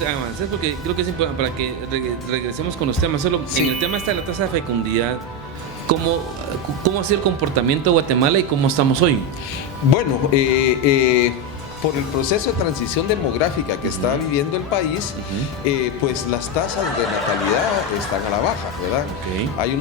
Avanzar porque creo que es importante para que regresemos con los temas. Solo Sí. en el tema está la tasa de fecundidad. ¿Cómo, cómo ha sido el comportamiento de Guatemala y cómo estamos hoy? Bueno, por el proceso de transición demográfica que está viviendo el país, pues las tasas de natalidad están a la baja, ¿verdad? Ok. Hay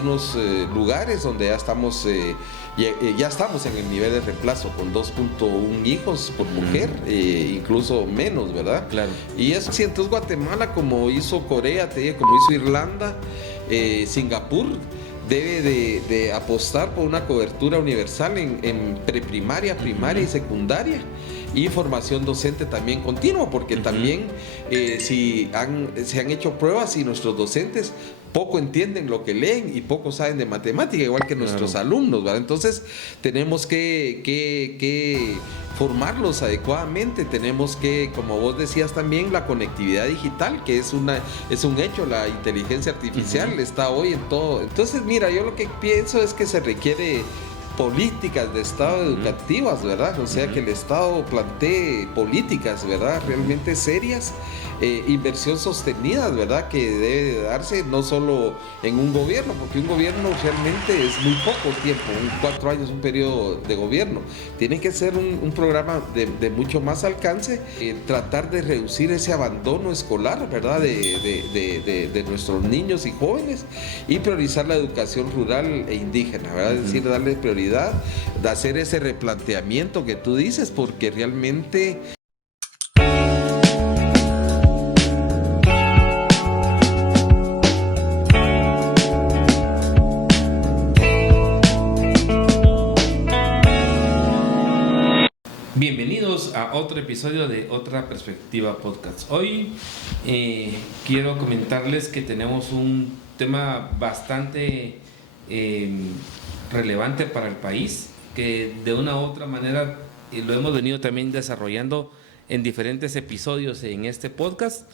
unos lugares donde ya estamos en el nivel de reemplazo con 2.1 hijos por mujer, incluso menos, ¿verdad? Claro. Y eso sí, entonces Guatemala, como hizo Corea, como hizo Irlanda, Singapur, debe de apostar por una cobertura universal en preprimaria, primaria y secundaria, y formación docente también continua, porque también se han hecho pruebas y nuestros docentes poco entienden lo que leen y poco saben de matemática, igual que nuestros alumnos, ¿verdad? Entonces tenemos que formarlos adecuadamente, tenemos que, como vos decías también, la conectividad digital, que es un hecho, la inteligencia artificial está hoy en todo. Entonces, mira, yo lo que pienso es que se requiere políticas de Estado educativas, ¿verdad? O sea, que el Estado plantee políticas, ¿verdad? Realmente serias, inversión sostenida, ¿verdad? Que debe de darse no solo en un gobierno, porque un gobierno realmente es muy poco tiempo, 4 años, un periodo de gobierno. Tiene que ser un programa de mucho más alcance, tratar de reducir ese abandono escolar, ¿verdad? De nuestros niños y jóvenes, y priorizar la educación rural e indígena, ¿verdad? Es decir, darle prioridad, de hacer ese replanteamiento que tú dices, porque realmente... Bienvenidos a otro episodio de Otra Perspectiva Podcast. Hoy quiero comentarles que tenemos un tema bastante relevante para el país, que de una u otra manera lo hemos venido también desarrollando en diferentes episodios en este podcast.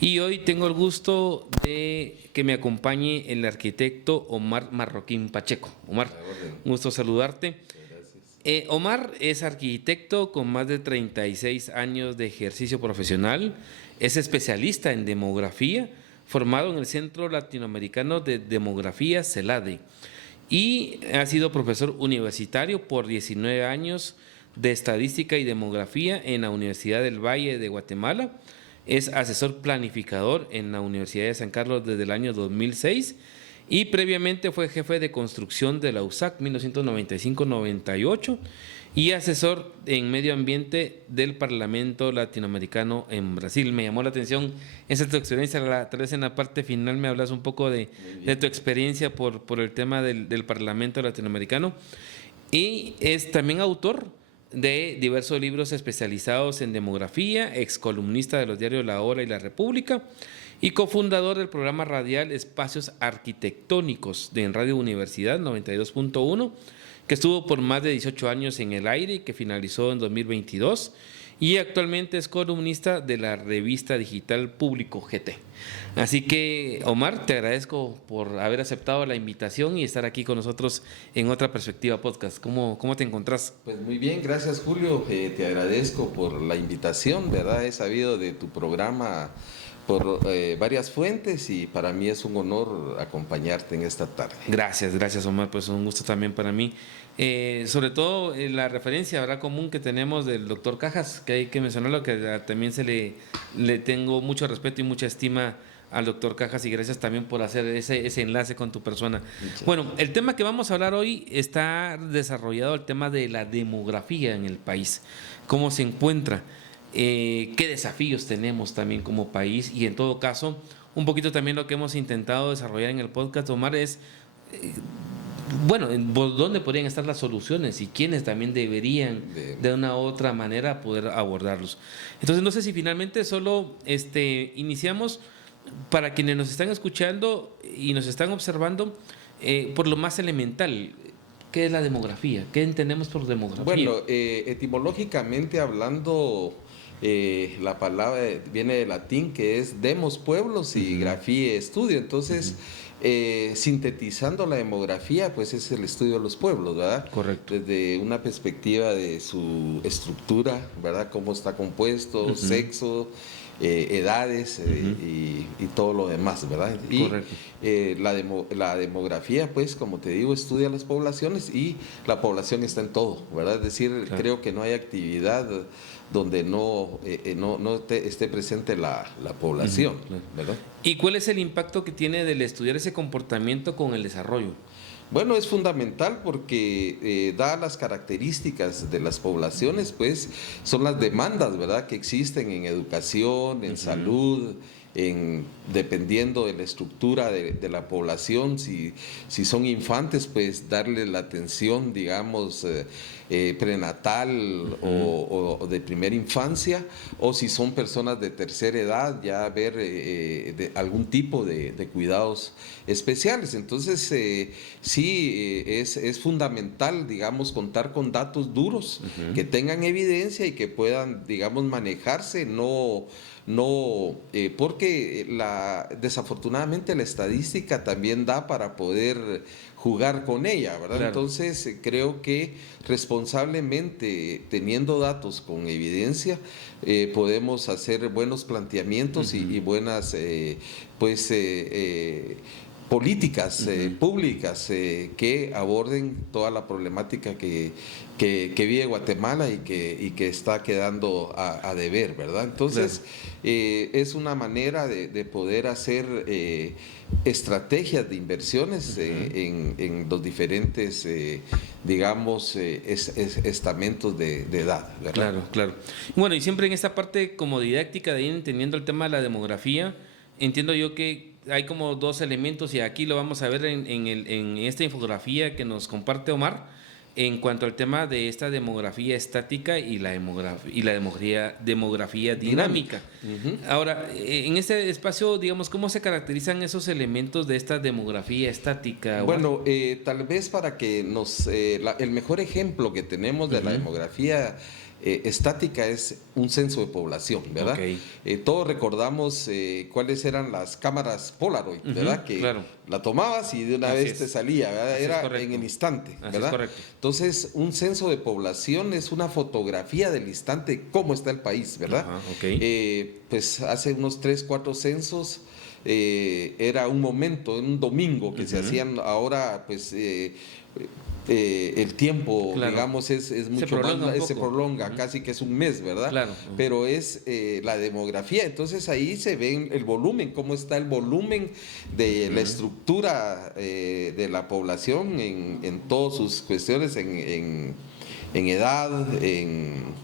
Y hoy tengo el gusto de que me acompañe el arquitecto Omar Marroquín Pacheco. Omar, un gusto saludarte. Omar es arquitecto con más de 36 años de ejercicio profesional, es especialista en demografía, formado en el Centro Latinoamericano de Demografía, CELADE, y ha sido profesor universitario por 19 años de Estadística y Demografía en la Universidad del Valle de Guatemala, es asesor planificador en la Universidad de San Carlos desde el año 2006, y previamente fue jefe de construcción de la USAC 1995-98 y asesor en medio ambiente del Parlamento Latinoamericano en Brasil. Me llamó la atención esa tu experiencia, tal vez en la parte final me hablas un poco de tu experiencia por el tema del Parlamento Latinoamericano, y es también autor de diversos libros especializados en demografía, excolumnista de los diarios La Hora y La República, y cofundador del programa radial Espacios Arquitectónicos de en Radio Universidad 92.1, que estuvo por más de 18 años en el aire y que finalizó en 2022, y actualmente es columnista de la revista digital Público GT. Así que, Omar, te agradezco por haber aceptado la invitación y estar aquí con nosotros en Otra Perspectiva Podcast. ¿Cómo te encontrás? Pues muy bien, gracias Julio, te agradezco por la invitación, ¿verdad? He sabido de tu programa por varias fuentes y para mí es un honor acompañarte en esta tarde. Gracias Omar, pues un gusto también para mí. Sobre todo la referencia, ¿verdad?, común que tenemos del doctor Cajas, que hay que mencionarlo, que también le tengo mucho respeto y mucha estima al doctor Cajas, y gracias también por hacer ese enlace con tu persona. Bueno, el tema que vamos a hablar hoy está desarrollado el tema de la demografía en el país, cómo se encuentra. Qué desafíos tenemos también como país, y en todo caso un poquito también lo que hemos intentado desarrollar en el podcast, Omar, es bueno, ¿dónde podrían estar las soluciones y quiénes también deberían de una u otra manera poder abordarlos? Entonces no sé si finalmente solo iniciamos para quienes nos están escuchando y nos están observando, por lo más elemental. ¿Qué es la demografía? ¿Qué entendemos por demografía? Bueno, etimológicamente hablando, la palabra viene del latín, que es demos, pueblos, y grafía, estudio. Entonces, sintetizando la demografía, pues es el estudio de los pueblos, ¿verdad? Correcto. Desde una perspectiva de su estructura, ¿verdad? Cómo está compuesto, sexo, edades y todo lo demás, ¿verdad? Y la demografía, pues, como te digo, estudia las poblaciones y la población está en todo, ¿verdad? Es decir, creo que no hay actividad donde no esté presente la población, ¿verdad? ¿Y cuál es el impacto que tiene del estudiar ese comportamiento con el desarrollo? Bueno, es fundamental porque dadas las características de las poblaciones, pues son las demandas, ¿verdad?, que existen en educación, en salud, dependiendo de la estructura de la población. Si son infantes, pues darle la atención, digamos, prenatal o de primera infancia, o si son personas de tercera edad, ya ver algún tipo de cuidados especiales. Entonces, es fundamental, digamos, contar con datos duros que tengan evidencia y que puedan, digamos, manejarse, porque desafortunadamente la estadística también da para poder jugar con ella, ¿verdad? Claro. Entonces creo que responsablemente, teniendo datos con evidencia, podemos hacer buenos planteamientos y buenas políticas públicas que aborden toda la problemática que vive Guatemala y que está quedando a deber, ¿verdad? Entonces, es una manera de poder hacer estrategias de inversiones en los diferentes, digamos, estamentos de edad, ¿verdad? Claro, claro. Bueno, y siempre en esta parte como didáctica de ir entendiendo el tema de la demografía, entiendo yo que hay como dos elementos, y aquí lo vamos a ver en esta infografía que nos comparte Omar, en cuanto al tema de esta demografía estática y la demografía dinámica. Ahora, en este espacio, digamos, ¿cómo se caracterizan esos elementos de esta demografía estática? Bueno, tal vez para que el mejor ejemplo que tenemos de la demografía estática es un censo de población, ¿verdad? Todos recordamos cuáles eran las cámaras Polaroid, ¿verdad? Que la tomabas y de una vez te salía, ¿verdad? Era en el instante, ¿verdad? Entonces, un censo de población es una fotografía del instante, cómo está el país, ¿verdad? Pues hace unos 3, 4 censos era un momento, un domingo que se hacían. Ahora, pues el tiempo, digamos, es mucho más, se prolonga, casi que es un mes, ¿verdad? Pero es la demografía. Entonces ahí se ve el volumen, cómo está el volumen de la estructura de la población en todas sus cuestiones, en edad, en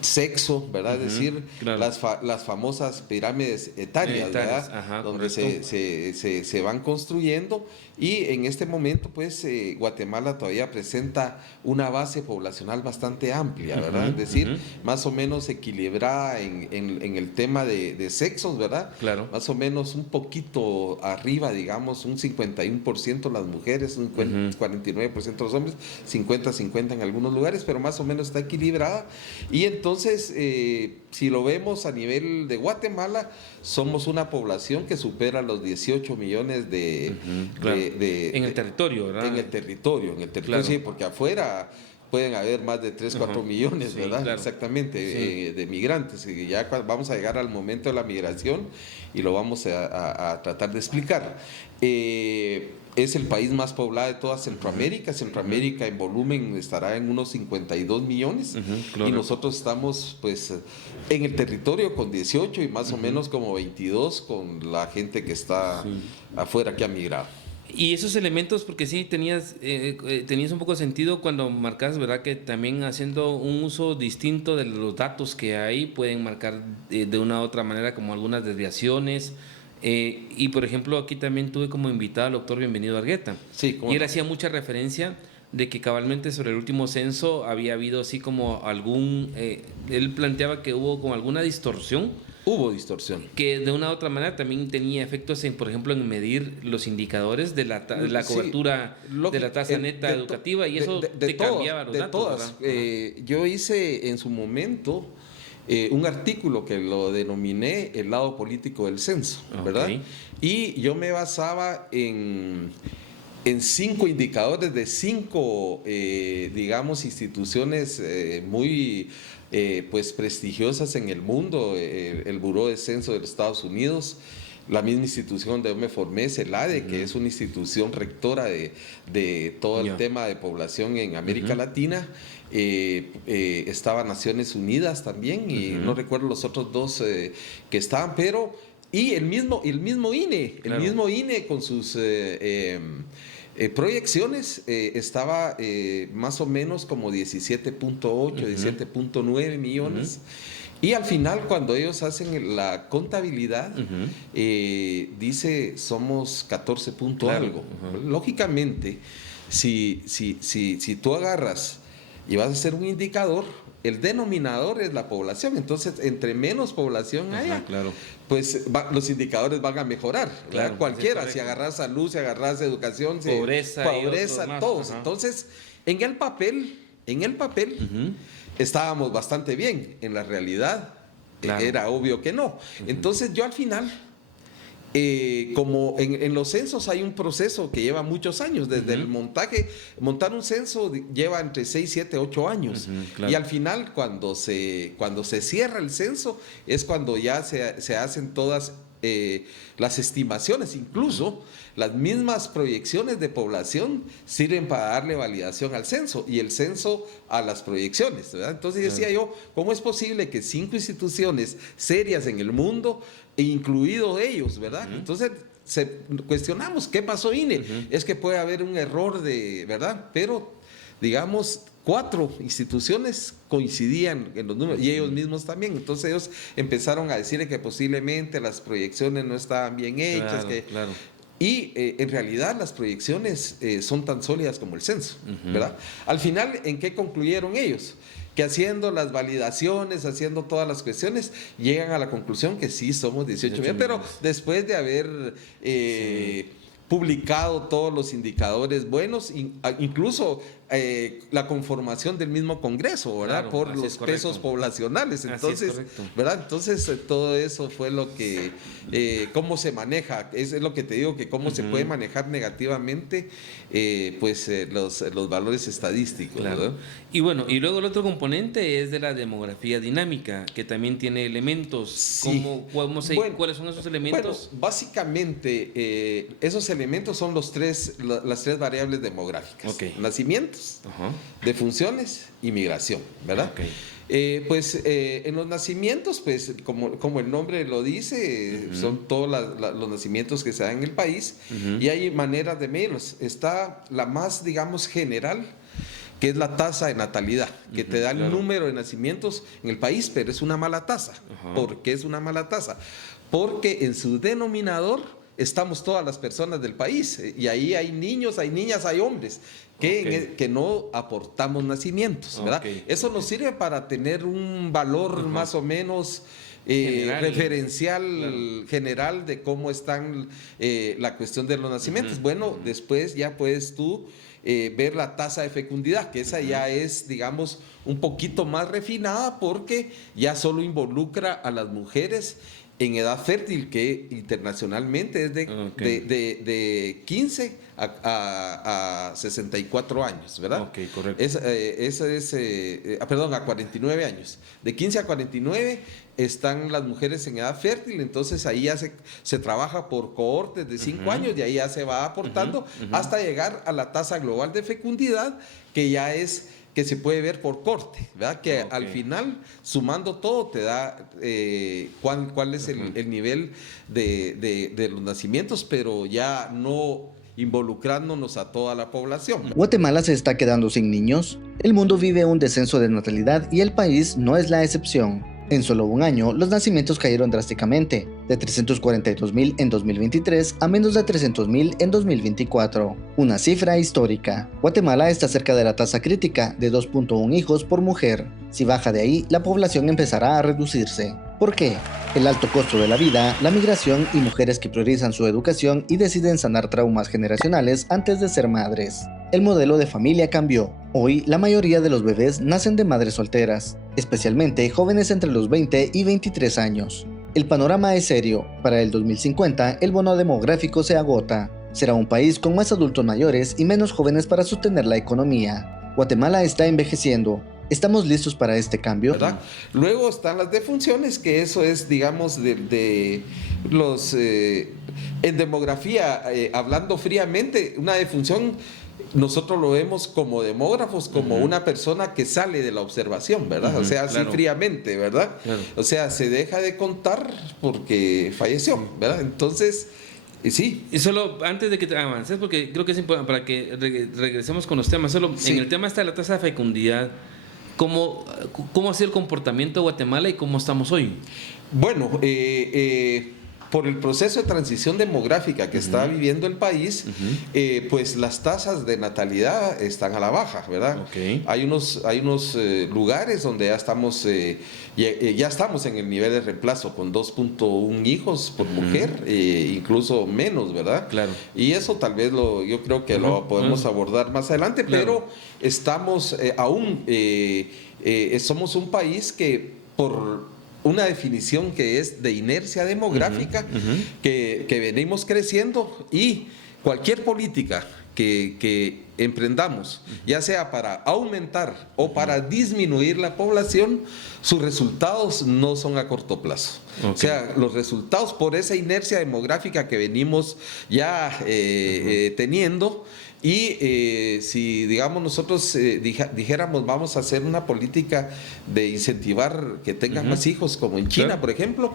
sexo, ¿verdad? Es decir, las famosas pirámides etarias, ¿verdad? Donde se van construyendo, y en este momento, pues, Guatemala todavía presenta una base poblacional bastante amplia, ¿verdad? Es decir, más o menos equilibrada en el tema de sexos, ¿verdad? Más o menos un poquito arriba, digamos, un 51% las mujeres, un 49% los hombres, 50-50 en algunos lugares, pero más o menos está equilibrada. Y entonces, si lo vemos a nivel de Guatemala, somos una población que supera los 18 millones en el territorio, ¿verdad? En el territorio, sí, porque afuera pueden haber más de 3, 4 millones, ¿verdad? Exactamente, de migrantes. Y ya vamos a llegar al momento de la migración y lo vamos a tratar de explicar. Es el país más poblado de toda Centroamérica. Centroamérica en volumen estará en unos 52 millones y nosotros estamos, pues, en el territorio con 18 y más o menos como 22 con la gente que está afuera, que ha migrado. Y esos elementos, porque sí tenías un poco de sentido cuando marcas, ¿verdad? Que también haciendo un uso distinto de los datos que hay, pueden marcar de una u otra manera como algunas desviaciones. Y por ejemplo, aquí también tuve como invitado al doctor Bienvenido Argueta. Y él hacía mucha referencia de que cabalmente sobre el último censo había habido así como él planteaba que hubo como alguna distorsión. Hubo distorsión. Que de una u otra manera también tenía efectos, por ejemplo, en medir los indicadores de la cobertura de la tasa neta educativa, y eso cambiaba los datos. Yo hice en su momento un artículo que lo denominé el lado político del censo, ¿verdad? Y yo me basaba en en 5 indicadores de 5, digamos, instituciones muy pues prestigiosas en el mundo, el Buró de Censo de los Estados Unidos, la misma institución donde yo me formé, CELADE, que es una institución rectora de todo el tema de población en América Latina. Estaba Naciones Unidas también, y no recuerdo los otros 2 que estaban, pero... Y el mismo INE, el mismo INE con sus proyecciones estaba más o menos como 17.8, 17.9 millones. Y al final, cuando ellos hacen la contabilidad, dice somos 14 punto algo. Lógicamente, si tú agarras y vas a hacer un indicador, el denominador es la población. Entonces, entre menos población haya, pues los indicadores van a mejorar. Cualquiera, si agarras salud, si agarras educación, pobreza, todos. Entonces, en el papel, estábamos bastante bien. En la realidad, era obvio que no. Entonces, yo al final... como en los censos hay un proceso que lleva muchos años, desde el montar un censo lleva entre 6, 7, 8 años, y al final cuando se cierra el censo es cuando ya se hacen todas las estimaciones, incluso las mismas proyecciones de población sirven para darle validación al censo y el censo a las proyecciones, ¿verdad? Entonces decía yo, ¿cómo es posible que 5 instituciones serias en el mundo, incluidos ellos, ¿verdad? Entonces cuestionamos, ¿qué pasó INE? Es que puede haber un error ¿verdad? Pero, digamos, 4 instituciones coincidían en los números y ellos mismos también. Entonces ellos empezaron a decir que posiblemente las proyecciones no estaban bien hechas. Y en realidad las proyecciones son tan sólidas como el censo, ¿verdad? Al final, ¿en qué concluyeron ellos? Que haciendo las validaciones, haciendo todas las cuestiones, llegan a la conclusión que sí somos 18 millones, pero después de haber publicado todos los indicadores buenos, incluso la conformación del mismo Congreso, ¿verdad? Por los pesos poblacionales. Entonces, ¿verdad? Entonces, todo eso fue lo que, cómo se maneja, es lo que te digo, que cómo se puede manejar negativamente, los valores estadísticos. ¿Verdad? Y bueno, y luego el otro componente es de la demografía dinámica, que también tiene elementos. Sí. ¿Cuáles son esos elementos? Bueno, básicamente, esos elementos son las tres variables demográficas. Nacimientos, defunciones y migración, ¿verdad? En los nacimientos, pues como el nombre lo dice, son todos los nacimientos que se dan en el país, y hay maneras de medirlos. Está la más, digamos, general, que es la tasa de natalidad, que te da el número de nacimientos en el país, pero es una mala tasa. ¿Por qué es una mala tasa? Porque en su denominador estamos todas las personas del país, y ahí hay niños, hay niñas, hay hombres, que no aportamos nacimientos, ¿verdad? Eso nos sirve para tener un valor más o menos referencial, general de cómo están la cuestión de los nacimientos. Bueno, después ya puedes tú ver la tasa de fecundidad, que esa ya es, digamos, un poquito más refinada, porque ya solo involucra a las mujeres en edad fértil, que internacionalmente es de 15 a 64 años, ¿verdad? Correcto. A 49 años. De 15 a 49 están las mujeres en edad fértil, entonces ahí ya se trabaja por cohortes de 5 años, y ahí ya se va aportando hasta llegar a la tasa global de fecundidad, que ya es que se puede ver por corte, ¿verdad? Que al final, sumando todo, te da cuál es el nivel de los nacimientos, pero ya no involucrándonos a toda la población. ¿Guatemala se está quedando sin niños? El mundo vive un descenso de natalidad y el país no es la excepción. En solo un año, los nacimientos cayeron drásticamente, de 342,000 en 2023 a menos de 300,000 en 2024, una cifra histórica. Guatemala está cerca de la tasa crítica de 2.1 hijos por mujer. Si baja de ahí, la población empezará a reducirse. ¿Por qué? El alto costo de la vida, la migración y mujeres que priorizan su educación y deciden sanar traumas generacionales antes de ser madres. El modelo de familia cambió. Hoy, la mayoría de los bebés nacen de madres solteras, especialmente jóvenes entre los 20 y 23 años. El panorama es serio. Para el 2050, el bono demográfico se agota. será un país con más adultos mayores y menos jóvenes para sostener la economía. Guatemala está envejeciendo. ¿Estamos listos para este cambio? ¿Verdad? Luego están las defunciones, que eso es, digamos, de los... en demografía, hablando fríamente, una defunción nosotros lo vemos como demógrafos, como una persona que sale de la observación, ¿verdad? O sea, así fríamente, ¿verdad? Claro. O sea, se deja de contar porque falleció, ¿verdad? Entonces... Sí. Y solo antes de que te avances, porque creo que es importante para que regresemos con los temas, solo en el tema está la tasa de fecundidad. ¿Cómo ha sido el comportamiento de Guatemala y cómo estamos hoy? Bueno, por el proceso de transición demográfica que está viviendo el país, pues las tasas de natalidad están a la baja, ¿verdad? Okay. Hay unos lugares donde ya estamos en el nivel de reemplazo con 2.1 hijos por mujer, incluso menos, ¿verdad? Claro. Y eso tal vez yo creo que lo podemos abordar más adelante, pero estamos aún, somos un país que por una definición que es de inercia demográfica, que venimos creciendo, y cualquier política que emprendamos, ya sea para aumentar o para disminuir la población, sus resultados no son a corto plazo. Okay. O sea, los resultados por esa inercia demográfica que venimos ya teniendo. Y si, digamos, nosotros dijéramos vamos a hacer una política de incentivar que tengan más hijos, como en China, por ejemplo,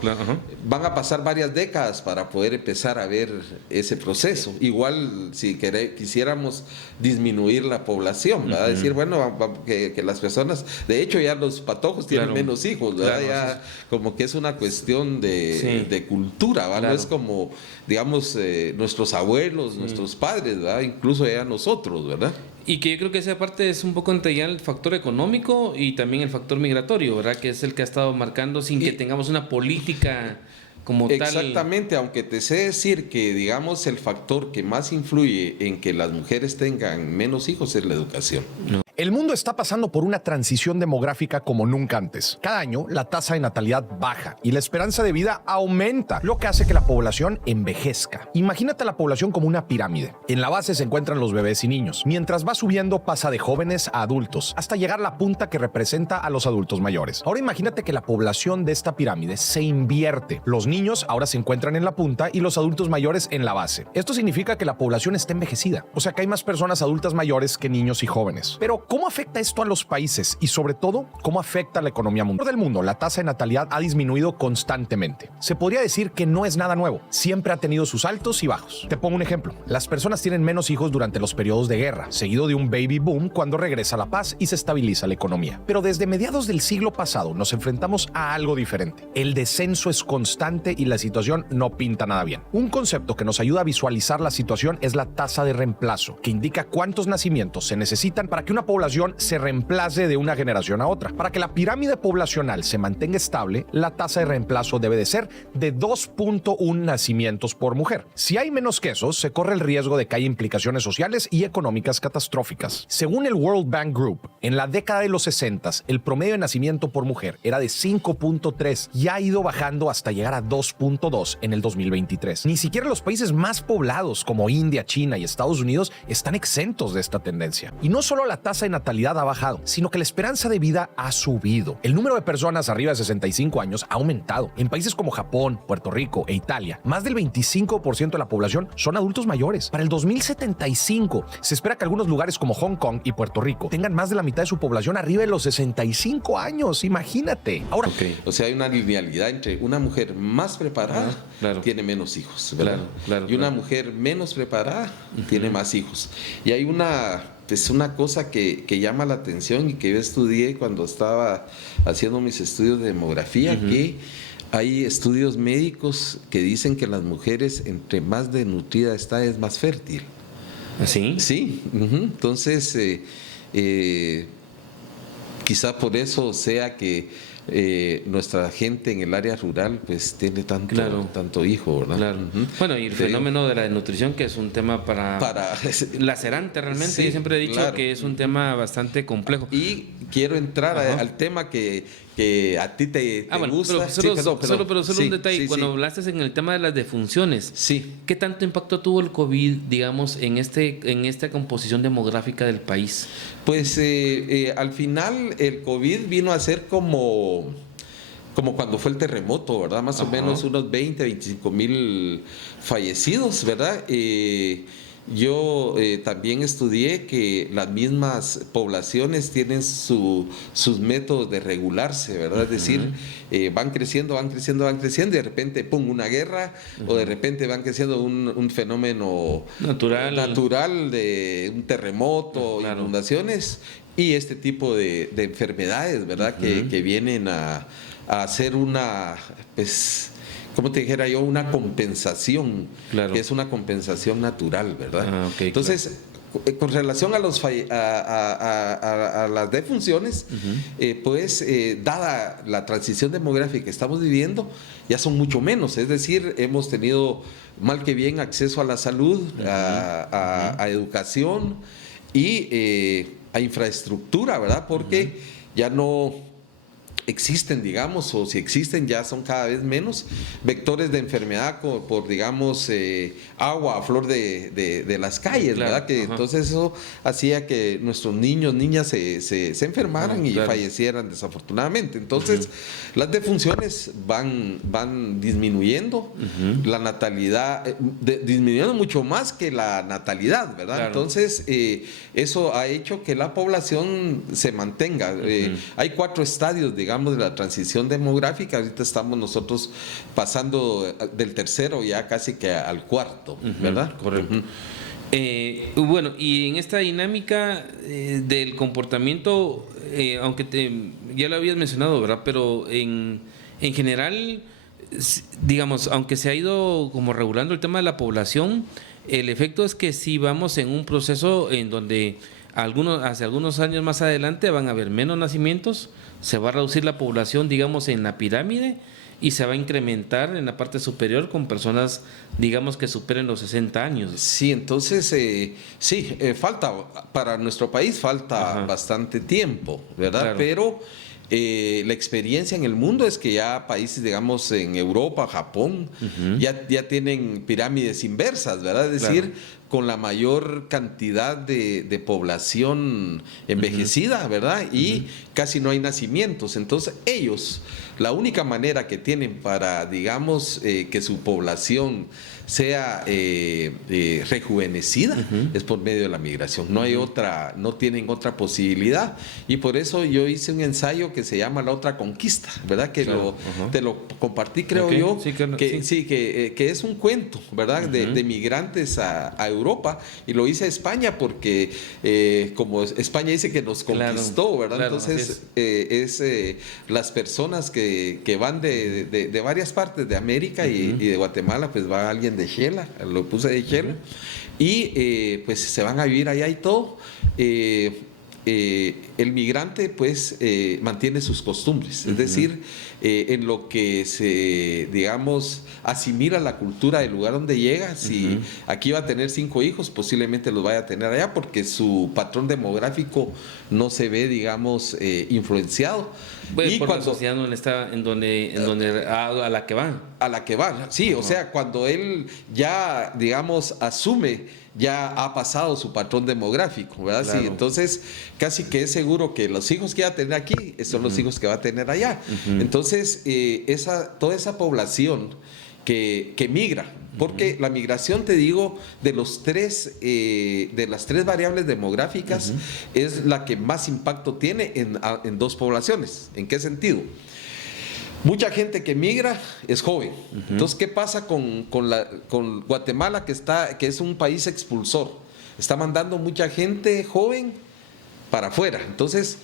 van a pasar varias décadas para poder empezar a ver ese proceso. Igual si quisiéramos disminuir la población, ¿verdad? Decir, bueno, que las personas, de hecho ya los patojos tienen menos hijos, ¿verdad? Ya como que es una cuestión de cultura, ¿verdad? No es como, digamos, nuestros abuelos, nuestros padres, ¿verdad? Incluso a nosotros, ¿verdad? Y que yo creo que esa parte es un poco entre ya el factor económico y también el factor migratorio, ¿verdad? Que es el que ha estado marcando sin que tengamos una política como tal. Exactamente, aunque te sé decir que, digamos, el factor que más influye en que las mujeres tengan menos hijos es la educación. No. El mundo está pasando por una transición demográfica como nunca antes. Cada año la tasa de natalidad baja y la esperanza de vida aumenta, lo que hace que la población envejezca. Imagínate la población como una pirámide. En la base se encuentran los bebés y niños. Mientras va subiendo, pasa de jóvenes a adultos, hasta llegar a la punta que representa a los adultos mayores. Ahora imagínate que la población de esta pirámide se invierte. Los niños ahora se encuentran en la punta y los adultos mayores en la base. Esto significa que la población está envejecida, o sea que hay más personas adultas mayores que niños y jóvenes. Pero ¿cómo afecta esto a los países? Y sobre todo, ¿cómo afecta a la economía mundial? Del mundo, la tasa de natalidad ha disminuido constantemente. Se podría decir que no es nada nuevo. Siempre ha tenido sus altos y bajos. Te pongo un ejemplo. Las personas tienen menos hijos durante los periodos de guerra, seguido de un baby boom cuando regresa la paz y se estabiliza la economía. Pero desde mediados del siglo pasado nos enfrentamos a algo diferente. El descenso es constante y la situación no pinta nada bien. Un concepto que nos ayuda a visualizar la situación es la tasa de reemplazo, que indica cuántos nacimientos se necesitan para que una población se reemplace de una generación a otra. Para que la pirámide poblacional se mantenga estable, la tasa de reemplazo debe de ser de 2.1 nacimientos por mujer. Si hay menos que eso, se corre el riesgo de que haya implicaciones sociales y económicas catastróficas. Según el World Bank Group, en la década de los 60, el promedio de nacimiento por mujer era de 5.3 y ha ido bajando hasta llegar a 2.2 en el 2023. Ni siquiera los países más poblados como India, China y Estados Unidos están exentos de esta tendencia. Y no solo la tasa de natalidad ha bajado, sino que la esperanza de vida ha subido. El número de personas arriba de 65 años ha aumentado. En países como Japón, Puerto Rico e Italia, más del 25% de la población son adultos mayores. Para el 2075, se espera que algunos lugares como Hong Kong y Puerto Rico tengan más de la mitad de su población arriba de los 65 años. Imagínate. Ahora, o sea, hay una linealidad entre una mujer más preparada tiene menos hijos, ¿verdad? Y una mujer menos preparada tiene más hijos. Y hay una cosa que llama la atención y que yo estudié cuando estaba haciendo mis estudios de demografía, que hay estudios médicos que dicen que las mujeres, entre más desnutrida está, es más fértil. ¿Así? Sí. Entonces, quizá por eso sea que nuestra gente en el área rural pues tiene tanto hijo, ¿verdad? Claro. Bueno, y el fenómeno de la desnutrición, que es un tema para lacerante realmente. Sí, yo siempre he dicho que es un tema bastante complejo. Y quiero entrar al tema que que a ti te bueno, gusta. Pero solo un detalle. Cuando hablaste en el tema de las defunciones, sí. ¿Qué tanto impacto tuvo el COVID, digamos, en esta composición demográfica del país? Pues al final el COVID vino a ser como cuando fue el terremoto, ¿verdad? Más o menos unos 25 mil fallecidos, ¿verdad? Yo también estudié que las mismas poblaciones tienen sus métodos de regularse, ¿verdad? Es decir, van creciendo y de repente, ¡pum!, una guerra, o de repente van creciendo un fenómeno natural de un terremoto, inundaciones, y este tipo de enfermedades, ¿verdad? Que vienen a hacer una, pues, como te dijera yo, una compensación, que es una compensación natural, ¿verdad? Entonces, con relación a las defunciones, pues, dada la transición demográfica que estamos viviendo, ya son mucho menos, es decir, hemos tenido mal que bien acceso a la salud, a educación y a infraestructura, ¿verdad? Porque ya no existen, digamos, o si existen ya son cada vez menos vectores de enfermedad por digamos, agua a flor de las calles, ¿verdad? Que entonces eso hacía que nuestros niños, niñas se enfermaran y fallecieran desafortunadamente. Entonces las defunciones van disminuyendo, la natalidad disminuyendo mucho más que la natalidad, ¿verdad? Entonces eso ha hecho que la población se mantenga. Hay 4 estadios, digamos, de la transición demográfica. Ahorita estamos nosotros pasando del tercero ya casi que al cuarto, ¿verdad? Correcto. Bueno, y en esta dinámica del comportamiento, aunque ya lo habías mencionado, ¿verdad? Pero en general, digamos, aunque se ha ido como regulando el tema de la población, el efecto es que sí vamos en un proceso en donde hace algunos años más adelante van a haber menos nacimientos, se va a reducir la población, digamos, en la pirámide y se va a incrementar en la parte superior con personas, digamos, que superen los 60 años. Sí, entonces, falta, para nuestro país falta bastante tiempo, ¿verdad? Claro. Pero la experiencia en el mundo es que ya países, digamos, en Europa, Japón, ya tienen pirámides inversas, ¿verdad? Es decir, con la mayor cantidad de población envejecida, ¿verdad? Y casi no hay nacimientos. Entonces, ellos, la única manera que tienen para, digamos, que su población sea rejuvenecida es por medio de la migración. No hay otra, no tienen otra posibilidad. Y por eso yo hice un ensayo que se llama La Otra Conquista, ¿verdad? Que te lo compartí, creo yo, que es un cuento, ¿verdad? De migrantes a Europa, y lo hice a España porque como España dice que nos conquistó, ¿verdad? Entonces las personas que van de varias partes de América y de Guatemala, pues va alguien de Xela, lo puse de Xela, y pues se van a vivir allá y todo. El migrante pues mantiene sus costumbres, es decir, en lo que se, digamos, asimila la cultura del lugar donde llega. Si aquí va a tener 5 hijos, posiblemente los vaya a tener allá porque su patrón demográfico no se ve, digamos, influenciado. Pues y por cuando, la sociedad no está en donde a la que van. A la que van, sí, o sea, cuando él ya, digamos, asume, ya ha pasado su patrón demográfico, ¿verdad? Claro. Sí, entonces casi que es seguro que los hijos que va a tener aquí son los hijos que va a tener allá. Entonces, toda esa población que migra, porque la migración, te digo, de las tres variables demográficas es la que más impacto tiene en 2 poblaciones. ¿En qué sentido? Mucha gente que migra es joven. Entonces, ¿qué pasa con Guatemala, que es un país expulsor? Está mandando mucha gente joven para afuera. Entonces,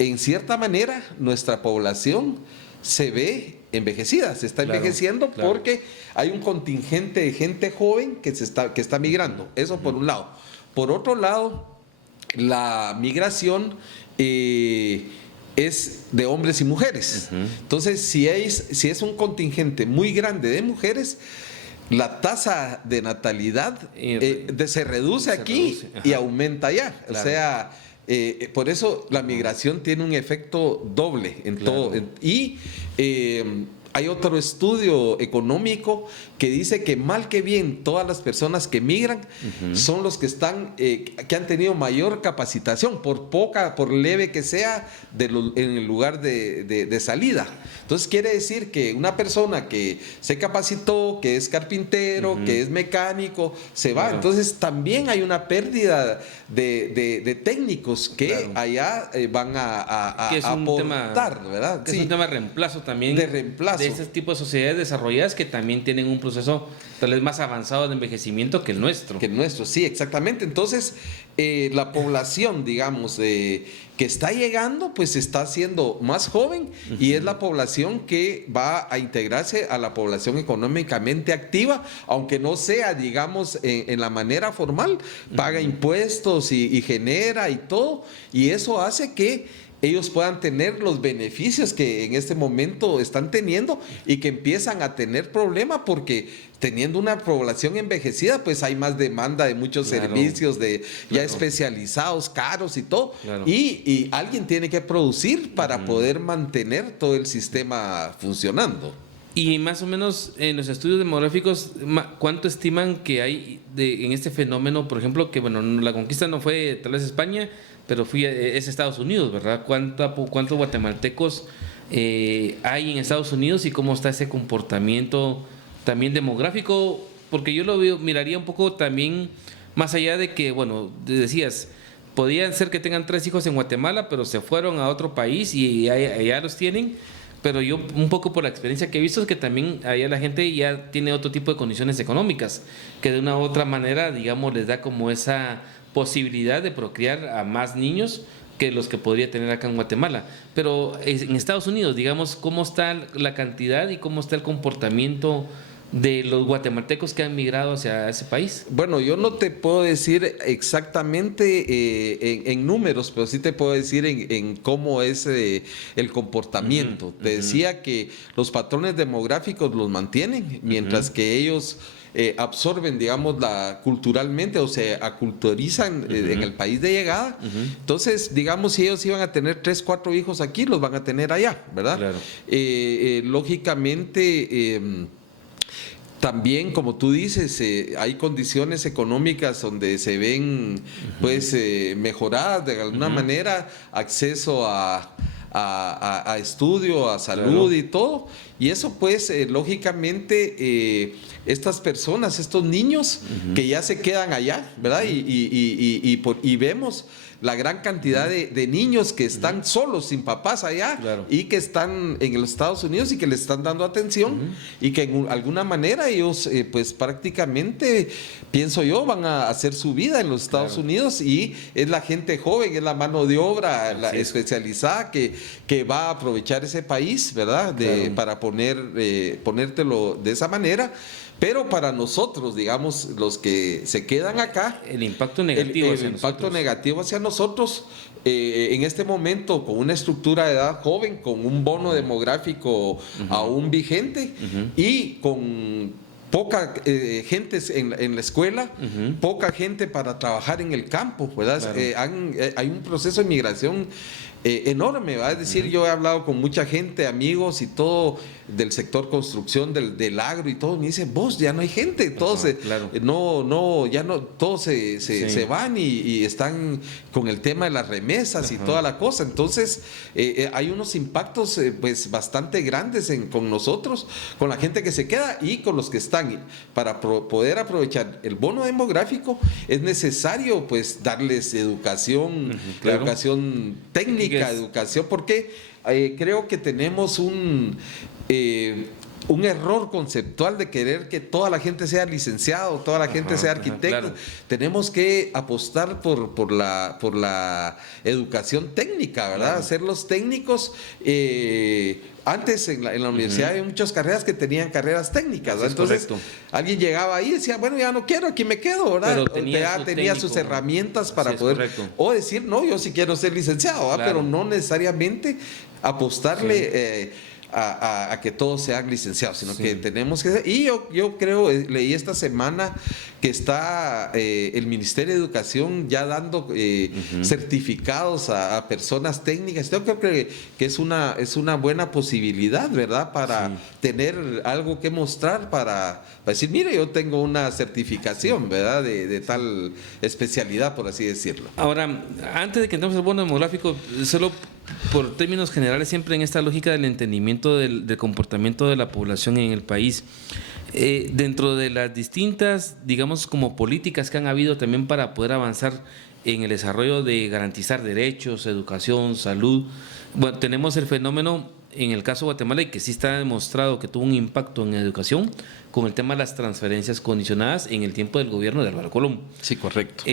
en cierta manera, nuestra población se ve envejecida, se está envejeciendo porque hay un contingente de gente joven que está migrando. Eso por un lado. Por otro lado, la migración es de hombres y mujeres. Entonces, si es un contingente muy grande de mujeres, la tasa de natalidad se reduce aquí y aumenta allá. Claro. O sea, por eso la migración tiene un efecto doble en todo. Y hay otro estudio económico que dice que mal que bien todas las personas que migran son los que están que han tenido mayor capacitación, por leve que sea, en el lugar de salida. Entonces quiere decir que una persona que se capacitó, que es carpintero, que es mecánico, se va. Entonces también hay una pérdida de técnicos que allá van a que es aportar, tema, ¿verdad? Que es un tema de reemplazo también. De reemplazo. De este tipo de sociedades desarrolladas que también tienen un proceso tal vez más avanzado de envejecimiento que el nuestro. Sí, exactamente. Entonces, la población, digamos, que está llegando, pues está siendo más joven y es la población que va a integrarse a la población económicamente activa, aunque no sea, digamos, en la manera formal, paga impuestos y genera y todo, y eso hace que ellos puedan tener los beneficios que en este momento están teniendo y que empiezan a tener problemas porque teniendo una población envejecida, pues hay más demanda de muchos servicios ya especializados, caros y todo. Y alguien tiene que producir para poder mantener todo el sistema funcionando. Y más o menos en los estudios demográficos, ¿cuánto estiman que hay en este fenómeno? Por ejemplo, que bueno, la conquista no fue tal vez España, pero es Estados Unidos, ¿verdad? ¿Cuántos guatemaltecos hay en Estados Unidos y cómo está ese comportamiento también demográfico? Porque yo miraría un poco también más allá de que, bueno, decías, podían ser que tengan 3 hijos en Guatemala, pero se fueron a otro país y allá los tienen. Pero yo, un poco por la experiencia que he visto, es que también allá la gente ya tiene otro tipo de condiciones económicas, que de una u otra manera, digamos, les da como esa posibilidad de procrear a más niños que los que podría tener acá en Guatemala. Pero en Estados Unidos, digamos, ¿cómo está la cantidad y cómo está el comportamiento de los guatemaltecos que han migrado hacia ese país? Bueno, yo no te puedo decir exactamente en números, pero sí te puedo decir en cómo es el comportamiento. Te decía que los patrones demográficos los mantienen, mientras que ellos absorben, digamos, culturalmente, o se aculturizan en el país de llegada. Entonces, digamos, si ellos iban a tener 3, 4 hijos aquí, los van a tener allá, ¿verdad? Claro. Lógicamente, también, como tú dices, hay condiciones económicas donde se ven pues mejoradas de alguna manera, acceso a estudio, a salud y todo. Y eso pues lógicamente estas personas, estos niños que ya se quedan allá, ¿verdad? Y vemos la gran cantidad de niños que están solos, sin papás allá, y que están en los Estados Unidos y que les están dando atención y que en alguna manera ellos pues prácticamente, pienso yo, van a hacer su vida en los Estados Unidos, y es la gente joven, es la mano de obra especializada que va a aprovechar ese país, ¿verdad? Para ponértelo de esa manera. Pero para nosotros, digamos, los que se quedan acá, el impacto negativo hacia nosotros, en este momento, con una estructura de edad joven, con un bono demográfico aún vigente y con poca gente en la escuela, poca gente para trabajar en el campo, ¿verdad? Hay un proceso de migración enorme, ¿va? Es decir, yo he hablado con mucha gente, amigos y todo del sector construcción, del agro y todo, me dicen, vos, ya no hay gente, todos todos se van y están con el tema de las remesas y toda la cosa. Entonces hay unos impactos pues bastante grandes con nosotros, con la gente que se queda y con los que están. Para poder aprovechar el bono demográfico es necesario pues darles educación, educación técnica, educación, porque creo que tenemos un error conceptual de querer que toda la gente sea licenciado, toda la gente sea arquitecto. Tenemos que apostar por la educación técnica, ¿verdad? Hacerlos técnicos. Antes en la universidad hay muchas carreras que tenían carreras técnicas, ¿verdad? Entonces alguien llegaba ahí y decía, bueno, ya no quiero, aquí me quedo, ¿verdad? Pero tenía sus herramientas para poder, o decir, no, yo sí quiero ser licenciado, ¿verdad? Pero no necesariamente apostarle a que todos sean licenciados, sino que tenemos que... Y yo creo, leí esta semana que está el Ministerio de Educación ya dando certificados a personas técnicas. Yo creo que es una buena posibilidad, ¿verdad? Para tener algo que mostrar, para decir, mire, yo tengo una certificación, ¿verdad? De tal especialidad, por así decirlo. Ahora, antes de que entremos al bono demográfico, solo por términos generales, siempre en esta lógica del entendimiento del comportamiento de la población en el país, dentro de las distintas, digamos, como políticas que han habido también para poder avanzar en el desarrollo de garantizar derechos, educación, salud, bueno, tenemos el fenómeno en el caso de Guatemala, y que sí está demostrado que tuvo un impacto en educación, con el tema de las transferencias condicionadas en el tiempo del gobierno de Álvaro Colón. Sí, correcto.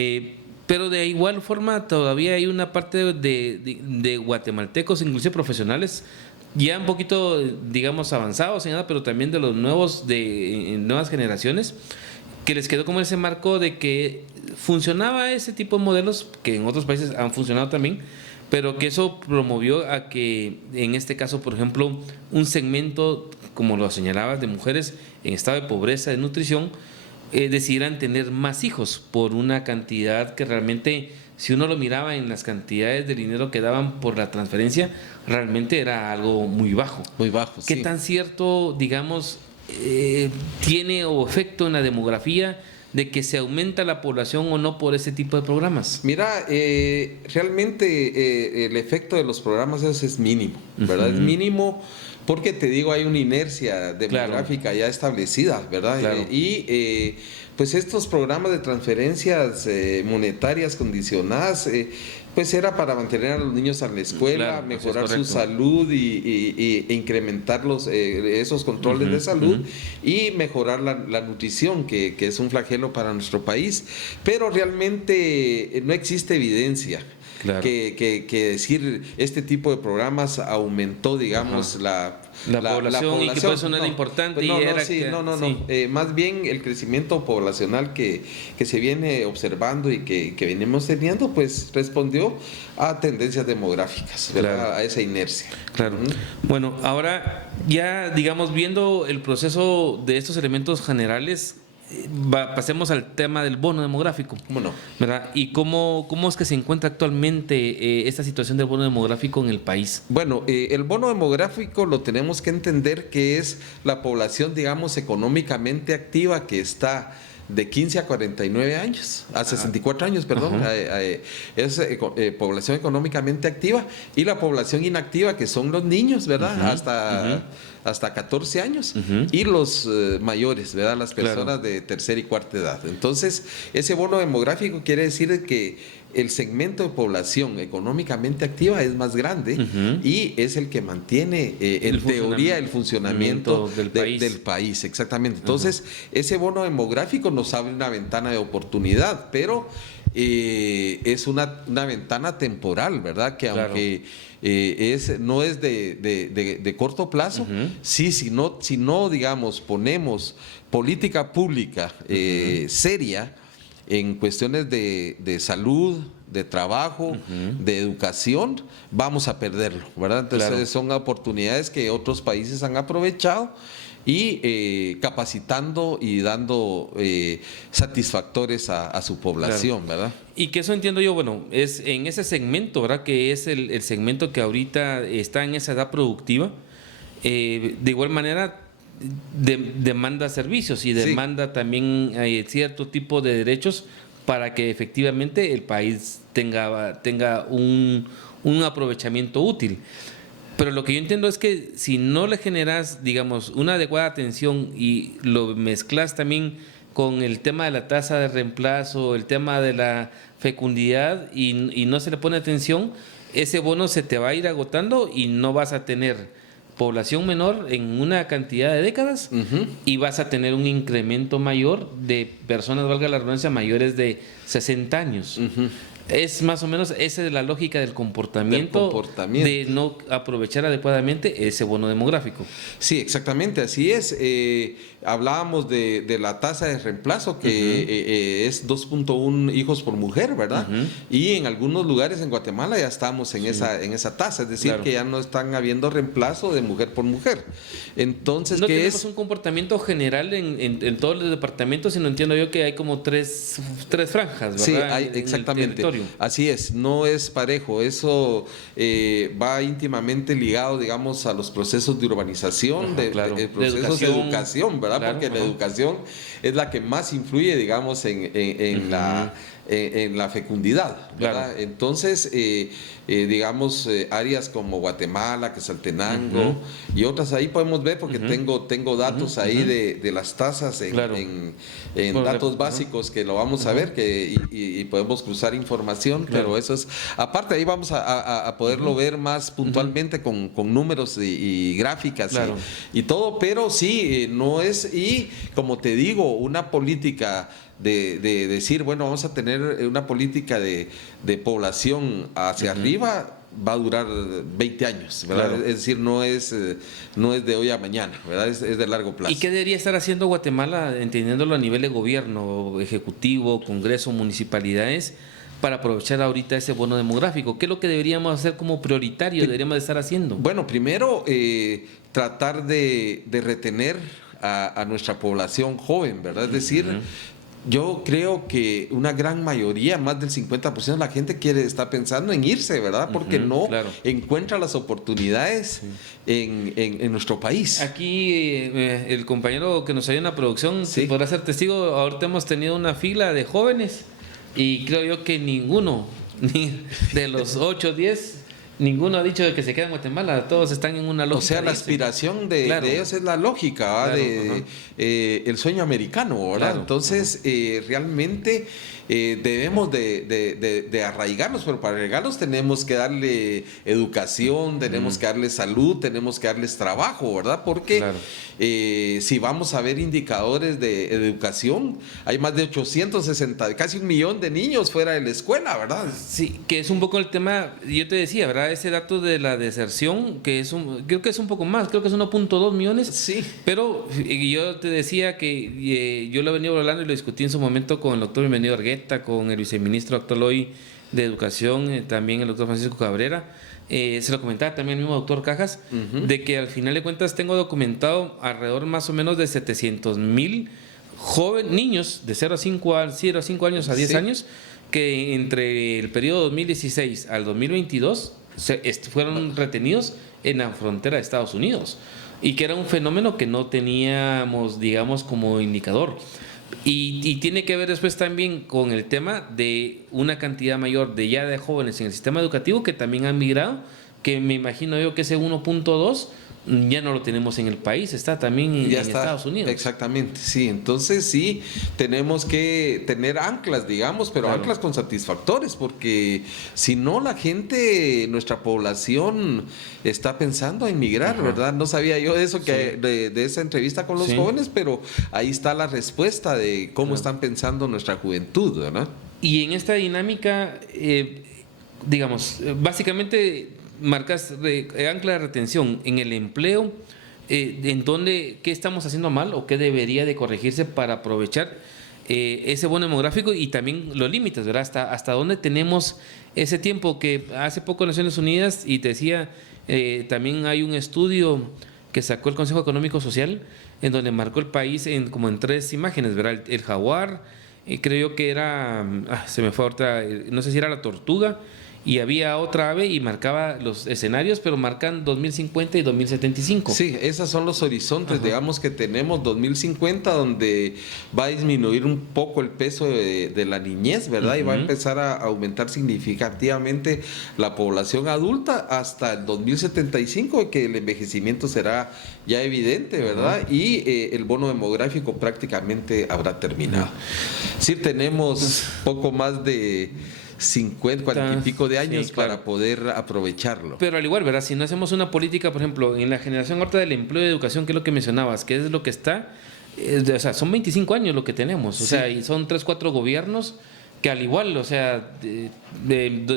Pero de igual forma todavía hay una parte de guatemaltecos, inclusive profesionales, ya un poquito, digamos, avanzados, pero también de los nuevos, de nuevas generaciones, que les quedó como ese marco de que funcionaba ese tipo de modelos, que en otros países han funcionado también, pero que eso promovió a que, en este caso, por ejemplo, un segmento, como lo señalabas, de mujeres en estado de pobreza, de nutrición, decidieran tener más hijos por una cantidad que realmente, si uno lo miraba en las cantidades de dinero que daban por la transferencia, realmente era algo muy bajo. Muy bajo, ¿Qué tan cierto, digamos, tiene o efecto en la demografía de que se aumenta la población o no por ese tipo de programas? Mira, realmente el efecto de los programas es mínimo, ¿verdad? Es mínimo porque, te digo, hay una inercia demográfica ya establecida, ¿verdad? Claro. Pues estos programas de transferencias monetarias condicionadas, pues era para mantener a los niños en la escuela, mejorar su salud e incrementar esos controles de salud y mejorar la nutrición, que es un flagelo para nuestro país. Pero realmente no existe evidencia. Claro. Que decir este tipo de programas aumentó, digamos, la población, y que por eso no era importante. Más bien el crecimiento poblacional que se viene observando y que venimos teniendo, pues respondió a tendencias demográficas, ¿verdad? Claro. A esa inercia. Claro. Bueno, ahora ya, digamos, viendo el proceso de estos elementos generales, pasemos al tema del bono demográfico. ¿Cómo no? ¿Verdad? ¿Y cómo es que se encuentra actualmente esta situación del bono demográfico en el país? Bueno, el bono demográfico lo tenemos que entender que es la población, digamos, económicamente activa que está de 15 a 49 años, a 64 años, perdón, es población económicamente activa, y la población inactiva, que son los niños, ¿verdad? Hasta 14 años, y los mayores, ¿verdad? Las personas de tercera y cuarta edad. Entonces, ese bono demográfico quiere decir que el segmento de población económicamente activa es más grande y es el que mantiene, en teoría, el funcionamiento del país. Exactamente. Entonces, ese bono demográfico nos abre una ventana de oportunidad, pero es una ventana temporal, ¿verdad? Que aunque no es de corto plazo, si no, digamos, ponemos política pública seria en cuestiones de salud, de trabajo, de educación, vamos a perderlo, ¿verdad? Entonces son oportunidades que otros países han aprovechado y capacitando y dando satisfactores a su población, ¿verdad? Y que eso entiendo yo, bueno, es en ese segmento, ¿verdad? Que es el segmento que ahorita está en esa edad productiva. De igual manera, demanda servicios y demanda también cierto tipo de derechos para que efectivamente el país tenga un aprovechamiento útil. Pero lo que yo entiendo es que si no le generas, digamos, una adecuada atención y lo mezclas también con el tema de la tasa de reemplazo, el tema de la fecundidad y no se le pone atención, ese bono se te va a ir agotando y no vas a tener población menor en una cantidad de décadas y vas a tener un incremento mayor de personas, valga la redundancia, mayores de 60 años. Es más o menos esa es la lógica del comportamiento, de no aprovechar adecuadamente ese bono demográfico. Sí, exactamente, así es. Hablábamos de la tasa de reemplazo, que es 2.1 hijos por mujer, ¿verdad? Y en algunos lugares en Guatemala ya estamos en esa tasa, es decir, que ya no están habiendo reemplazo de mujer por mujer. Entonces, no tenemos un comportamiento general en todos los departamentos, sino entiendo yo que hay como tres franjas, ¿verdad? Sí, exactamente. Así es, no es parejo. Eso va íntimamente ligado, digamos, a los procesos de urbanización, procesos de educación, ¿verdad? Porque la educación es la que más influye, digamos, en la fecundidad, ¿verdad? Entonces, digamos, áreas como Guatemala, Quetzaltenango y otras, ahí podemos ver, porque tengo datos ahí de las tasas en datos básicos que lo vamos a ver, y podemos cruzar información, pero eso es, aparte ahí vamos a poderlo ver más puntualmente con números y gráficas y todo, pero sí, no es, y como te digo, una política de decir, bueno, vamos a tener una política de población hacia arriba, va a durar 20 años, ¿verdad? Claro. Es decir, no es de hoy a mañana, ¿verdad? Es de largo plazo. ¿Y qué debería estar haciendo Guatemala, entendiéndolo a nivel de gobierno, ejecutivo, congreso, municipalidades, para aprovechar ahorita ese bono demográfico? ¿Qué es lo que deberíamos hacer como prioritario, deberíamos de estar haciendo? Bueno, primero, tratar de retener a nuestra población joven, ¿verdad? Es decir, yo creo que una gran mayoría, más del 50% de la gente está pensando en irse, ¿verdad? Porque no encuentra las oportunidades en nuestro país. Aquí el compañero que nos ayuda en la producción podrá ser testigo. Ahorita hemos tenido una fila de jóvenes y creo yo que ninguno, ni de los 8 o 10, ninguno ha dicho de que se queda en Guatemala, todos están en una lógica. O sea, la aspiración de ellos es la lógica, el sueño americano, ¿verdad? Entonces, realmente debemos de arraigarnos, pero para arraigarnos tenemos que darle educación, tenemos que darles salud, tenemos que darles trabajo, ¿verdad? Porque si vamos a ver indicadores de educación, hay más de 860, casi 1 millón de niños fuera de la escuela, ¿verdad? Sí, que es un poco el tema, yo te decía, ¿verdad? Ese dato de la deserción, que creo que es un poco más, creo que es 1.2 millones. Sí. Pero yo te decía que yo lo he venido hablando y lo discutí en su momento con el doctor Bienvenido Argueta, con el viceministro actual hoy de Educación, también el doctor Francisco Cabrera. Se lo comentaba también el mismo doctor Cajas, de que al final de cuentas tengo documentado alrededor más o menos de 700,000 niños de 0 a 5 años a 10 años, que entre el periodo 2016 al 2022 fueron retenidos en la frontera de Estados Unidos, y que era un fenómeno que no teníamos, digamos, como indicador. Y tiene que ver después también con el tema de una cantidad mayor de jóvenes en el sistema educativo que también han migrado, que me imagino yo que ese 1.2 ya no lo tenemos en el país, está también en Estados Unidos. Exactamente, sí. Entonces sí, tenemos que tener anclas, digamos, pero anclas con satisfactores, porque si no la gente, nuestra población está pensando en migrar, ¿verdad? No sabía yo eso, de esa entrevista con los jóvenes, pero ahí está la respuesta de cómo están pensando nuestra juventud, ¿verdad? Y en esta dinámica, digamos, básicamente marcas ancla de retención en el empleo, ¿qué estamos haciendo mal o qué debería de corregirse para aprovechar ese bono demográfico y también los límites, ¿verdad? Hasta dónde tenemos ese tiempo? Que hace poco Naciones Unidas, y te decía, también hay un estudio que sacó el Consejo Económico Social en donde marcó el país como en 3 imágenes, ¿verdad? El jaguar, creo yo que era, se me fue ahorita, no sé si era la tortuga, y había otra ave y marcaba los escenarios, pero marcan 2050 y 2075. Sí, esos son los horizontes, digamos, que tenemos 2050, donde va a disminuir un poco el peso de la niñez, ¿verdad? Y va a empezar a aumentar significativamente la población adulta hasta el 2075, que el envejecimiento será ya evidente, ¿verdad? Y el bono demográfico prácticamente habrá terminado. Sí, tenemos poco más de 50, 40 y pico de años para poder aprovecharlo. Pero al igual, ¿verdad? Si no hacemos una política, por ejemplo, en la generación ahorita del empleo y educación, que es lo que mencionabas, que es lo que está, o sea, son 25 años lo que tenemos, o sea, y son 3, 4 gobiernos que al igual, o sea,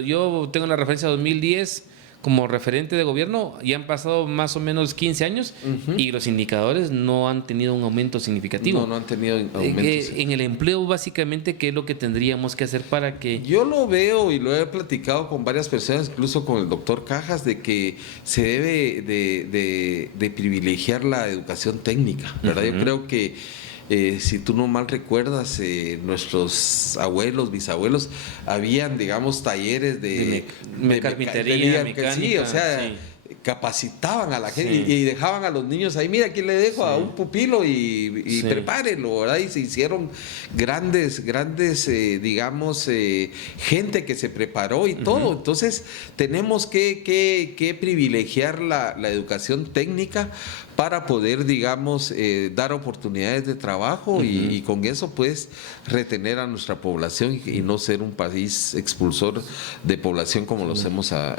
yo tengo la referencia de 2010 como referente de gobierno, y han pasado más o menos 15 años y los indicadores no han tenido un aumento significativo. No han tenido aumentos. En el empleo, básicamente, ¿qué es lo que tendríamos que hacer para que...? Yo lo veo y lo he platicado con varias personas, incluso con el doctor Cajas, de que se debe de privilegiar la educación técnica, ¿verdad? Yo creo que si tú no mal recuerdas, nuestros abuelos, bisabuelos, habían, digamos, talleres de carpintería, mecánica. Sí, o sea, sí, capacitaban a la gente, sí, y dejaban a los niños ahí, mira, aquí le dejo, sí, a un pupilo y sí, prepárenlo, ¿verdad? Y se hicieron grandes, digamos, gente que se preparó y todo. Entonces, tenemos que privilegiar la educación técnica para poder, digamos, dar oportunidades de trabajo y con eso, pues, retener a nuestra población y no ser un país expulsor de población como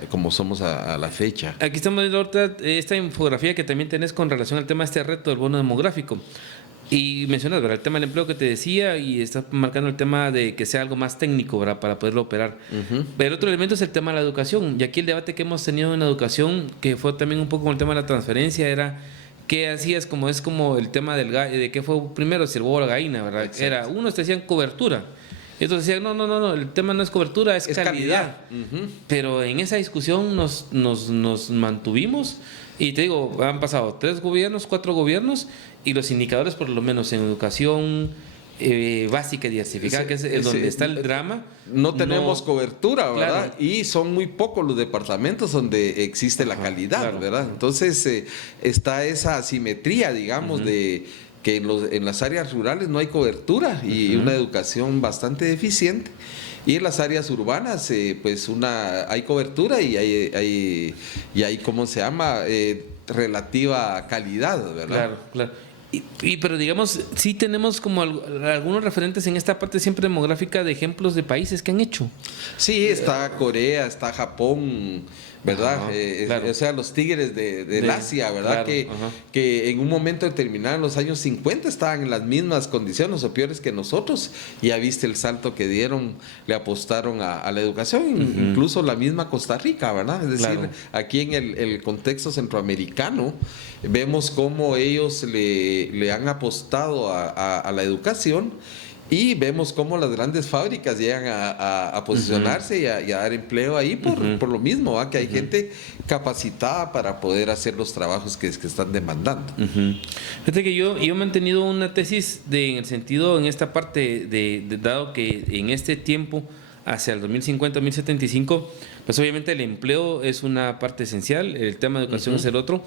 como somos a la fecha. Aquí estamos viendo ahorita esta infografía que también tenés con relación al tema de este reto del bono demográfico. Y mencionas, ¿verdad?, el tema del empleo que te decía, y estás marcando el tema de que sea algo más técnico, ¿verdad?, para poderlo operar. Pero otro elemento es el tema de la educación. Y aquí el debate que hemos tenido en la educación, que fue también un poco con el tema de la transferencia, era ¿qué hacías? Como es como el tema de qué fue primero, si el huevo o la gallina, ¿verdad? Exacto. Era, unos te decían cobertura, y otros decían, no, el tema no es cobertura, es calidad. Pero en esa discusión nos mantuvimos, y te digo, han pasado 3 gobiernos, 4 gobiernos, y los indicadores, por lo menos en educación básica y diversificada, que es donde está el drama. No tenemos cobertura, ¿verdad? Claro. Y son muy pocos los departamentos donde existe la calidad, claro, ¿verdad? Entonces está esa asimetría, digamos, de que en las áreas rurales no hay cobertura y una educación bastante deficiente. Y en las áreas urbanas, pues hay cobertura y hay ¿cómo se llama? Relativa calidad, ¿verdad? Claro. Pero digamos, sí tenemos como algunos referentes en esta parte siempre demográfica de ejemplos de países que han hecho. Sí, está Corea, está Japón, ¿verdad? Claro. O sea, los tigres del Asia, ¿verdad? Claro, que en un momento determinado, en los años 50, estaban en las mismas condiciones o peores que nosotros. Ya viste el salto que dieron, le apostaron a la educación, incluso la misma Costa Rica, ¿verdad? Es decir, claro, aquí en el contexto centroamericano, vemos cómo ellos le han apostado a la educación. Y vemos cómo las grandes fábricas llegan a posicionarse y a dar empleo ahí por lo mismo, ¿va? Que hay gente capacitada para poder hacer los trabajos que están demandando. Fíjate que yo he mantenido una tesis en el sentido, en esta parte, dado que en este tiempo, hacia el 2050, 2075, pues obviamente el empleo es una parte esencial, el tema de educación es el otro.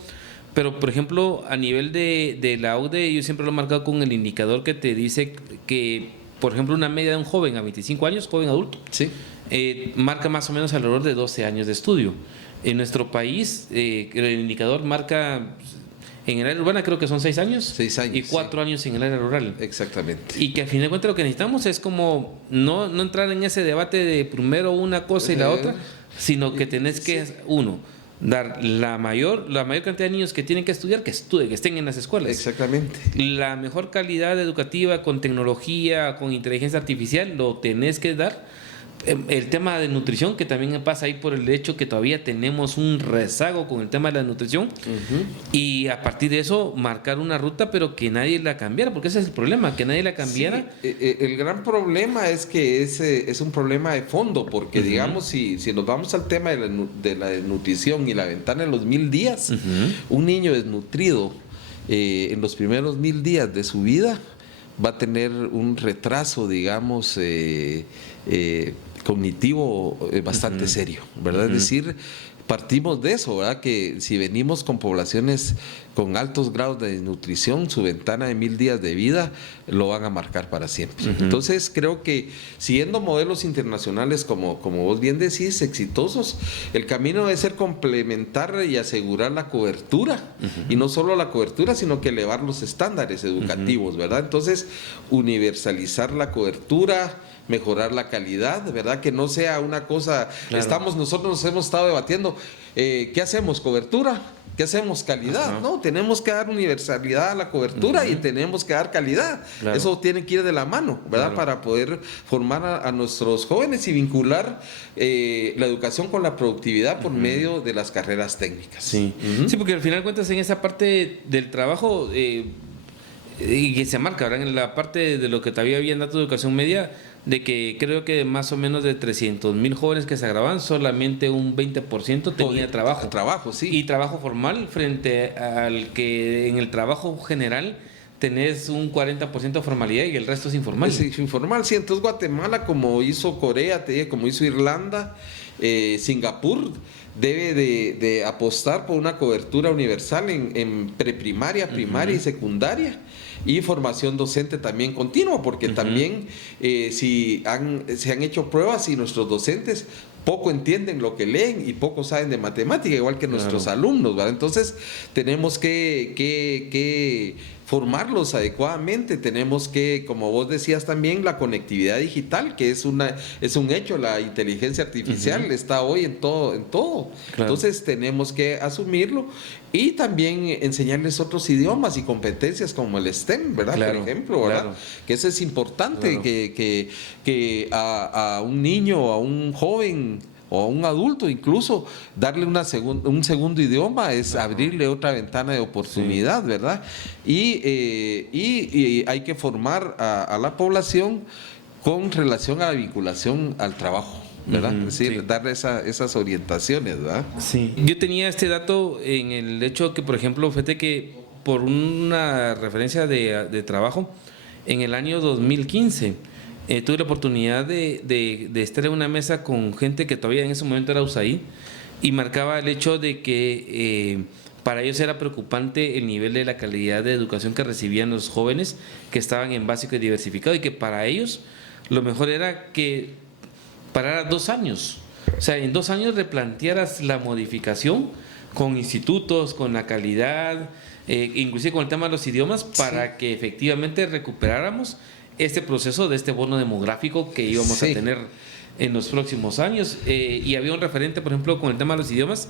Pero, por ejemplo, a nivel de la OCDE, yo siempre lo he marcado con el indicador que te dice que, por ejemplo, una media de un joven a 25 años, joven adulto, sí, marca más o menos alrededor de 12 años de estudio. En nuestro país, el indicador marca, en el área urbana creo que son 6 años. 6 años. Y 4 años en el área rural. Exactamente. Y que al fin de cuentas lo que necesitamos es como no entrar en ese debate de primero una cosa y la otra, sino que tenés que, dar la mayor cantidad de niños que tienen que estudiar, que estén en las escuelas. Exactamente. La mejor calidad educativa con tecnología, con inteligencia artificial, lo tenés que dar. El tema de nutrición, que también pasa ahí por el hecho que todavía tenemos un rezago con el tema de la nutrición, y a partir de eso marcar una ruta, pero que nadie la cambiara, porque ese es el problema, que nadie la cambiara. Sí, el gran problema es que es un problema de fondo, porque digamos, si nos vamos al tema de la desnutrición y la ventana de los 1000 días, un niño desnutrido en los primeros 1000 días de su vida va a tener un retraso, digamos, cognitivo bastante serio, ¿verdad? Es decir, partimos de eso, ¿verdad? Que si venimos con poblaciones con altos grados de desnutrición, su ventana de 1000 días de vida lo van a marcar para siempre. Entonces creo que siguiendo modelos internacionales como vos bien decís, exitosos, el camino debe ser complementar y asegurar la cobertura, y no solo la cobertura, sino que elevar los estándares educativos, ¿verdad? Entonces universalizar la cobertura, mejorar la calidad, ¿verdad? Que no sea una cosa, nosotros nos hemos estado debatiendo, ¿qué hacemos? ¿Cobertura ¿qué hacemos? Calidad. Ajá. No, tenemos que dar universalidad a la cobertura y tenemos que dar calidad. Claro. Eso tiene que ir de la mano, ¿verdad? Claro. Para poder formar a nuestros jóvenes y vincular la educación con la productividad por medio de las carreras técnicas. Sí. Sí, porque al final cuentas en esa parte del trabajo y que se marca, ¿verdad? En la parte de lo que todavía había en datos de educación media, de que creo que más o menos de 300,000 jóvenes que se graduaban, solamente un 20% tenía trabajo. Trabajo, sí. Y trabajo formal frente al que en el trabajo general tenés un 40% de formalidad y el resto es informal. Es informal, sí. Entonces Guatemala, como hizo Corea, como hizo Irlanda, Singapur, debe de apostar por una cobertura universal en preprimaria, primaria y secundaria, y formación docente también continua, porque también se han hecho pruebas y nuestros docentes poco entienden lo que leen y poco saben de matemática, igual que nuestros alumnos, ¿verdad? Entonces tenemos que formarlos adecuadamente, tenemos que, como vos decías también, la conectividad digital, que es un hecho, la inteligencia artificial está hoy en todo. Claro. Entonces tenemos que asumirlo y también enseñarles otros idiomas y competencias como el STEM, ¿verdad? Claro, por ejemplo, ¿verdad? claro. Que eso es importante, Claro. que a un niño, a un joven o a un adulto incluso, darle un segundo idioma es abrirle otra ventana de oportunidad, ¿verdad? Y hay que formar a la población con relación a la vinculación al trabajo, ¿verdad? Es decir, darle esas orientaciones, ¿verdad? Sí. Yo tenía este dato en el hecho que, por ejemplo, fíjate que por una referencia de trabajo, en el año 2015 tuve la oportunidad de estar en una mesa con gente que todavía en ese momento era USAID y marcaba el hecho de que para ellos era preocupante el nivel de la calidad de educación que recibían los jóvenes que estaban en básico y diversificado, y que para ellos lo mejor era que parara 2 años. O sea, en 2 años replantearas la modificación con institutos, con la calidad, inclusive con el tema de los idiomas, para que efectivamente recuperáramos este proceso de este bono demográfico que íbamos a tener en los próximos años. Y había un referente, por ejemplo, con el tema de los idiomas,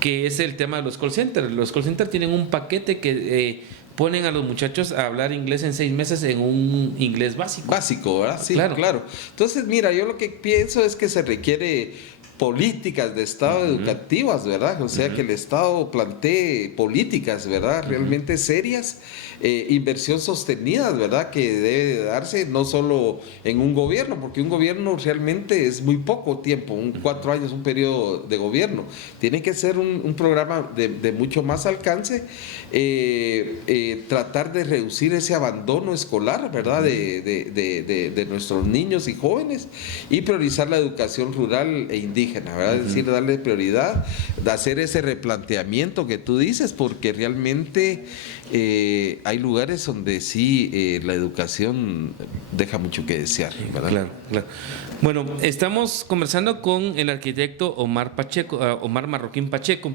que es el tema de los call centers. Los call centers tienen un paquete que ponen a los muchachos a hablar inglés en 6 meses en un inglés básico. Básico, ¿verdad? Sí, Claro. Entonces, mira, yo lo que pienso es que se requiere políticas de Estado educativas, ¿verdad? O sea, que el Estado plantee políticas, ¿verdad? Realmente serias, inversión sostenida, ¿verdad? Que debe de darse no solo en un gobierno, porque un gobierno realmente es muy poco tiempo, 4 años, un periodo de gobierno. Tiene que ser un programa de mucho más alcance, tratar de reducir ese abandono escolar, ¿verdad? De nuestros niños y jóvenes, y priorizar la educación rural e indígena, ¿verdad? Es decir, darle prioridad, de hacer ese replanteamiento que tú dices, porque realmente hay lugares donde sí la educación deja mucho que desear, ¿verdad? Claro. Bueno, estamos conversando con el arquitecto Omar Marroquín Pacheco,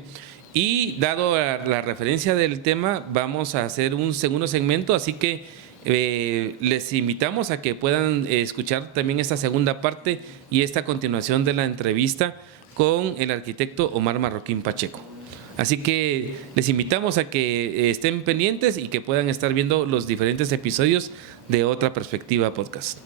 y dado la referencia del tema, vamos a hacer un segundo segmento, así que les invitamos a que puedan escuchar también esta segunda parte y esta continuación de la entrevista con el arquitecto Omar Marroquín Pacheco. Así que les invitamos a que estén pendientes y que puedan estar viendo los diferentes episodios de Otra Perspectiva Podcast.